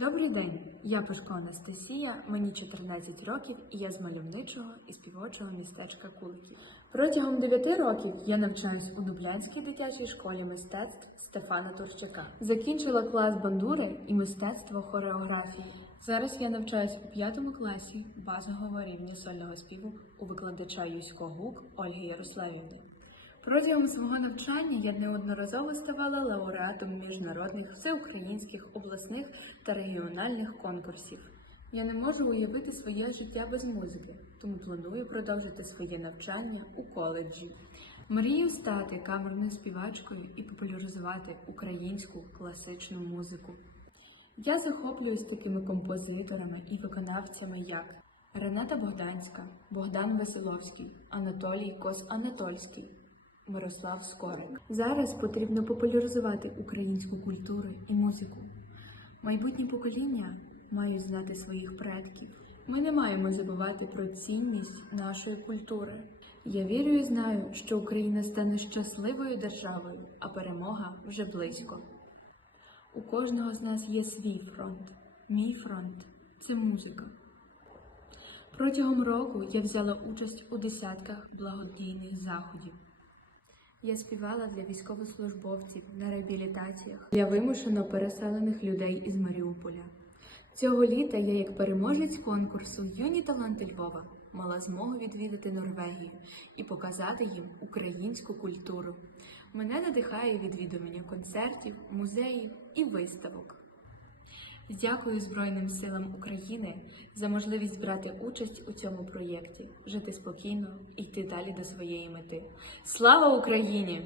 Добрий день, я Пашко Анастасія, мені 14 років і я з мальовничого і співочого містечка Куликів. Протягом 9 років я навчаюсь у Дублянській дитячій школі мистецтв Стефана Турчака. Закінчила клас бандури і мистецтво хореографії. Зараз я навчаюсь у 5 класі базового рівня сольного співу у викладача Юсько Гук Ольги Ярославівни. Протягом свого навчання я неодноразово ставала лауреатом міжнародних, всеукраїнських, обласних та регіональних конкурсів. Я не можу уявити своє життя без музики, тому планую продовжити своє навчання у коледжі. Мрію стати камерною співачкою і популяризувати українську класичну музику. Я захоплююсь такими композиторами і виконавцями, як Рената Богданська, Богдан Веселовський, Анатолій Кос-Анатольський, Мирослав Скорик. Зараз потрібно популяризувати українську культуру і музику. Майбутні покоління мають знати своїх предків. Ми не маємо забувати про цінність нашої культури. Я вірю і знаю, що Україна стане щасливою державою, а перемога вже близько. У кожного з нас є свій фронт. Мій фронт це музика. Протягом року я взяла участь у десятках благодійних заходів. Я співала для військовослужбовців на реабілітаціях для вимушено переселених людей із Маріуполя. Цього літа я, як переможець конкурсу Юні таланти Львова, мала змогу відвідати Норвегію і показати їм українську культуру. Мене надихає відвідування концертів, музеїв і виставок. Дякую Збройним силам України за можливість брати участь у цьому проєкті, жити спокійно і йти далі до своєї мети. Слава Україні!